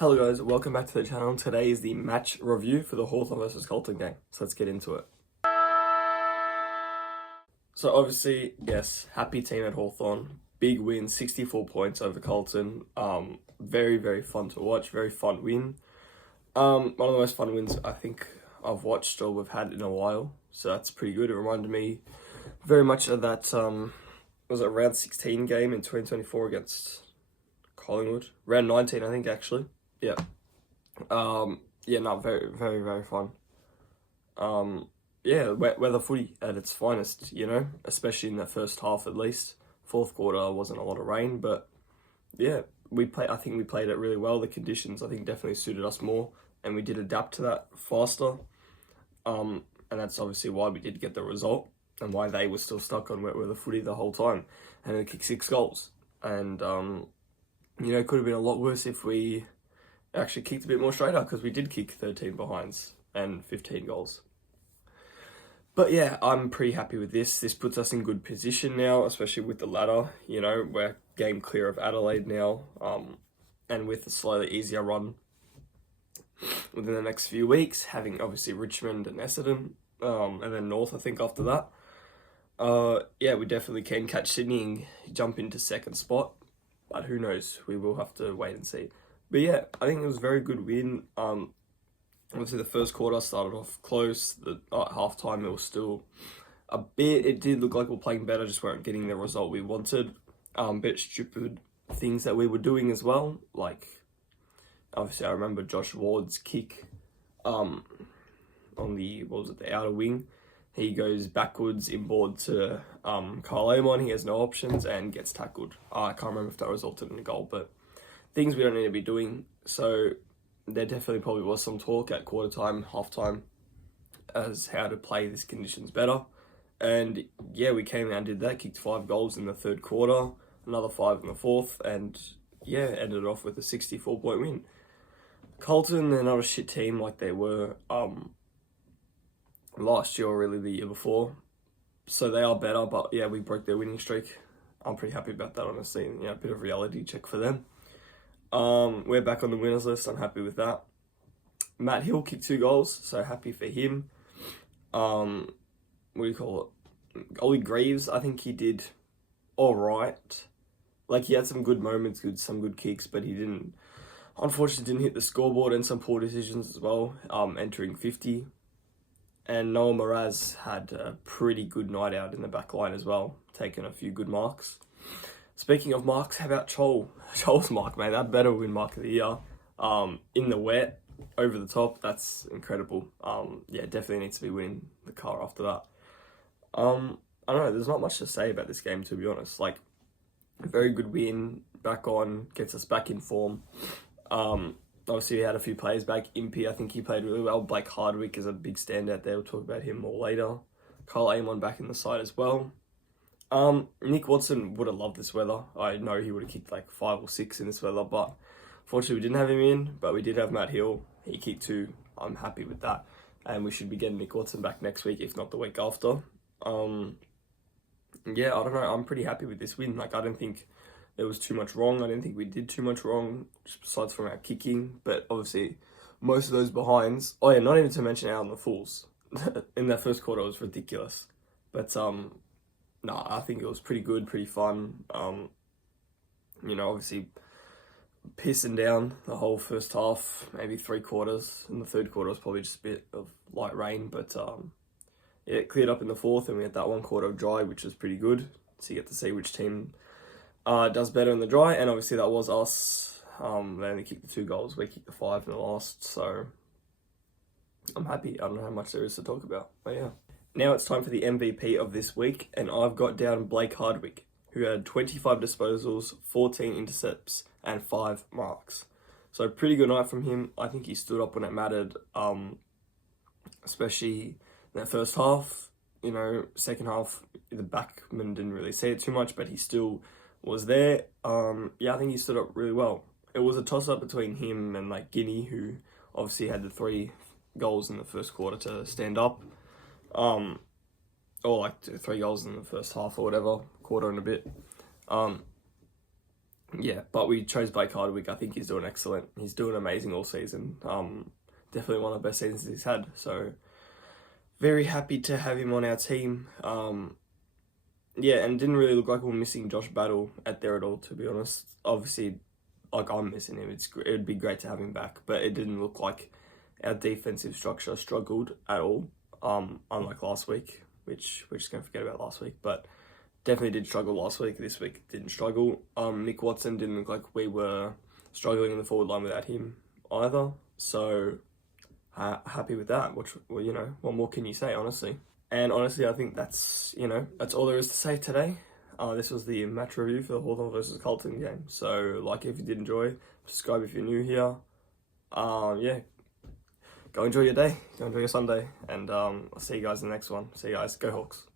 Hello guys, welcome back to the channel. Today is the match review for the Hawthorn versus Carlton game. So let's get into it. So obviously, yes, happy team at Hawthorn. Big win, 64 points over Carlton. Very fun to watch, very fun win. One of the most fun wins I think I've watched or we've had in a while. So that's pretty good. It reminded me very much of that, was it round 16 game in 2024 against Collingwood? Round 19, I think, actually. Yeah. Very fun. Weather footy at its finest, especially in the first half at least. Fourth quarter wasn't a lot of rain, but yeah, I think we played it really well. The conditions, I think, definitely suited us more, and we did adapt to that faster. And that's obviously why we did get the result, and why they were still stuck on wet weather footy the whole time, and they kicked 6 goals. And, it could have been a lot worse if we actually kicked a bit more straighter, because we did kick 13 behinds and 15 goals. But yeah, I'm pretty happy with this. This puts us in good position now, especially with the ladder. We're game clear of Adelaide now, and with a slightly easier run within the next few weeks, having obviously Richmond and Essendon, and then North, I think, after that. We definitely can catch Sydney and jump into second spot, but who knows? We will have to wait and see. But yeah, I think it was a very good win. Obviously, the first quarter started off close. At halftime, it was still a bit. It did look like we were playing better, just weren't getting the result we wanted. Bit stupid things that we were doing as well. Like, obviously, I remember Josh Ward's kick on the outer wing. He goes backwards inboard to Carlton. He has no options and gets tackled. I can't remember if that resulted in a goal, but things we don't need to be doing. So there definitely probably was some talk at quarter time, half time, as how to play these conditions better. And yeah, we came out and did that, kicked 5 goals in the third quarter, another 5 in the fourth, and yeah, ended off with a 64-point win. Carlton, they're not a shit team like they were last year or really the year before. So they are better, but yeah, we broke their winning streak. I'm pretty happy about that, honestly. A bit of reality check for them. We're back on the winners list. I'm happy with that. Matt Hill kicked 2 goals, so happy for him. What do you call it? Ollie Greaves, I think he did all right. Like, he had some good moments, some good kicks, but he unfortunately didn't hit the scoreboard, and some poor decisions as well, entering 50. And Noah Mraz had a pretty good night out in the back line as well, taking a few good marks. Speaking of marks, how about Chol? Chol's mark, mate, that better win mark of the year. In the wet, over the top, that's incredible. Definitely needs to be winning the car after that. I don't know, there's not much to say about this game, to be honest. Like, a very good win, back on, gets us back in form. Obviously, we had a few players back. Impey, I think he played really well. Blake Hardwick is a big standout there. We'll talk about him more later. Kyle Amon back in the side as well. Nick Watson would have loved this weather. I know he would have kicked like 5 or 6 in this weather, but fortunately we didn't have him in. But we did have Matt Hill. He kicked 2. I'm happy with that. And we should be getting Nick Watson back next week, if not the week after. I don't know. I'm pretty happy with this win. Like, I don't think there was too much wrong. I didn't think we did too much wrong, just besides from our kicking. But obviously, most of those behinds. Oh yeah, not even to mention out on the fools. In that first quarter, it was ridiculous. But no, I think it was pretty good, pretty fun. Obviously pissing down the whole first half, maybe 3 quarters. And the third quarter was probably just a bit of light rain, but it cleared up in the fourth, and we had that 1 quarter of dry, which was pretty good. So you get to see which team does better in the dry, and obviously that was us. They only kicked the 2 goals, we kicked the 5 in the last, so I'm happy. I don't know how much there is to talk about, but yeah. Now it's time for the MVP of this week, and I've got down Blake Hardwick, who had 25 disposals, 14 intercepts, and 5 marks. So pretty good night from him. I think he stood up when it mattered, especially in that first half. Second half, the backman didn't really see it too much, but he still was there. I think he stood up really well. It was a toss-up between him and like Guinea, who obviously had the 3 goals in the first quarter to stand up. Or like 3 goals in the first half or whatever, quarter and a bit. Yeah, but we chose Blake Hardwick. I think he's doing excellent. He's doing amazing all season. Definitely one of the best seasons he's had. So very happy to have him on our team. Yeah, and didn't really look like we were missing Josh Battle at there at all, to be honest. Obviously, like, I'm missing him. It would be great to have him back, but it didn't look like our defensive structure struggled at all. Unlike last week, which we're just gonna forget about last week, but definitely did struggle last week. This week didn't struggle. Nick Watson didn't look like we were struggling in the forward line without him either. So happy with that. Which, well, what more can you say, honestly? And honestly, I think that's all there is to say today. This was the match review for the Hawthorn versus Carlton game. So, like, if you did enjoy, subscribe if you're new here. Yeah, go enjoy your day, go enjoy your Sunday, and I'll see you guys in the next one. See you guys, go Hawks.